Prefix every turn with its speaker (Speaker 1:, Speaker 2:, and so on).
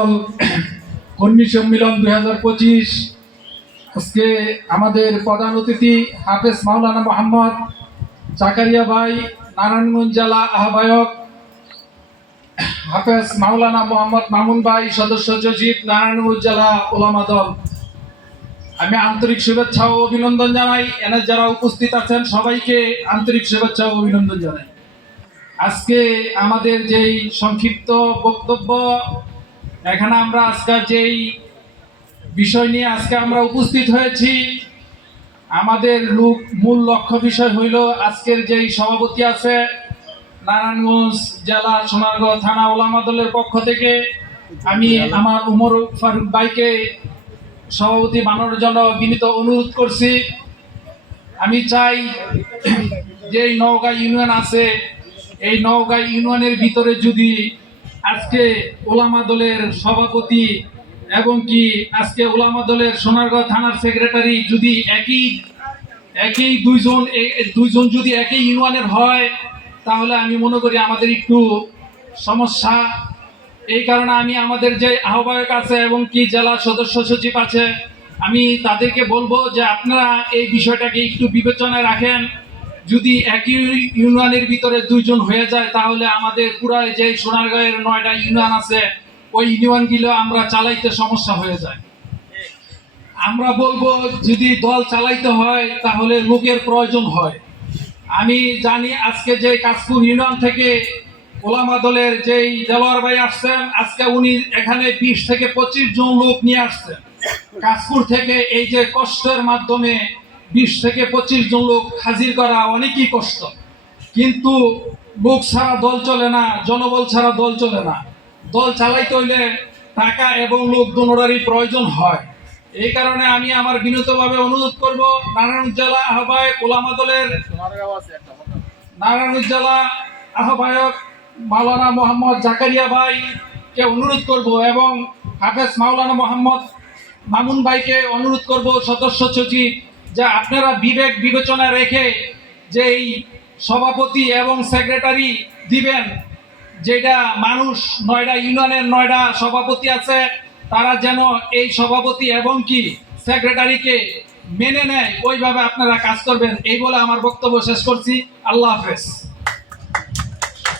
Speaker 1: যুবদল কর্মী সম্মিলন দুই হাজার পঁচিশ। আজকে আমাদের প্রধান অতিথি হাফেজ মাওলানা মোহাম্মদ জাকারিয়া ভাই, নারায়ণগঞ্জ জেলা আহ্বায়ক হাফেজ মাওলানা মোহাম্মদ মামুন ভাই, সদস্য সচিব নারায়ণগঞ্জ জেলা ওলামা দল। আমি আন্তরিক শুভেচ্ছা ও অভিনন্দন জানাই। এনে যারা উপস্থিত আছেন, সবাইকে আন্তরিক শুভেচ্ছা ও অভিনন্দন জানাই। আজকে আমাদের যেই সংক্ষিপ্ত বক্তব্য এখানে আমরা আজকের যেই বিষয় নিয়ে আজকে আমরা উপস্থিত হয়েছি আমাদের লোক মূল লক্ষ্য বিষয় হইল আজকের যেই সভাপতি আছে নারায়ণগঞ্জ জেলা সোনারগাঁও থানা ওলামা দলের পক্ষ থেকে আমি আমার উমর ফারুক ভাইকে সভাপতি বানানোর জন্য বিনীত অনুরোধ করছি। আমি চাই যে নওগাঁ ইউনিয়ন আছে এই নওগাঁ ইউনিয়নের ভিতরে যদি আজকে ওলামা দলের সভাপতি এবং কি আজকে ওলামা দলের সোনারগাঁও থানার সেক্রেটারি যদি একই একই দুইজন দুইজন যদি একই ইউনিয়নের হয়, তাহলে আমি মনে করি আমাদের একটু সমস্যা। এই কারণে আমি আমাদের যে আহ্বায়ক আছে এবং কি জেলা সদস্য সচিব আছে, আমি তাদেরকে বলব যে আপনারা এই বিষয়টাকে একটু বিবেচনায় রাখেন। যদি একই ইউনিয়নের ভিতরে দুইজন হয়ে যায়, তাহলে আমাদের পুরা যে সোনারগাঁয়ের নয়টা ইউনিয়ন আছে, ওই ইউনিয়নগুলো আমরা চালাইতে সমস্যা হয়ে যায়। আমরা বলব, যদি দল চালাইতে হয়, তাহলে লোকের প্রয়োজন হয়। আমি জানি আজকে যে কাশপুর ইউনিয়ন থেকে ওলামা দলের যেই দেলোয়ার ভাই আসছেন, আজকে উনি এখানে বিশ থেকে পঁচিশ জন লোক নিয়ে আসছেন। কাশপুর থেকে এই যে কষ্টের মাধ্যমে বিশ থেকে পঁচিশ জন লোক হাজির করা অনেকই কষ্ট। কিন্তু লোক ছাড়া দল চলে না, জনবল ছাড়া দল চলে না। দল চালাইতে হইলে টাকা এবং লোক দোনোটারই প্রয়োজন হয়। এই কারণে আমি আমার বিনীতভাবে অনুরোধ করব নারায়ণগঞ্জ জেলা আহ্বায়ক ওলামা দলের নারায়ণগঞ্জ জেলা আহ্বায়ক মাওলানা মোহাম্মদ জাকারিয়া ভাইকে অনুরোধ করব এবং হাফেজ মাওলানা মোহাম্মদ মামুন ভাইকে অনুরোধ করব সদস্য সচিব যে আপনারা বিবেক বিবেচনা রেখে যে এই সভাপতি এবং সেক্রেটারি দিবেন, যেটা মানুষ নয়ডা ইউনিয়নের নয়ডা সভাপতি আছে, তারা যেন এই সভাপতি এবং কি সেক্রেটারিকে মেনে নেয়, ওইভাবে আপনারা কাজ করবেন। এই বলে আমার বক্তব্য শেষ করছি। আল্লাহ হাফেজ।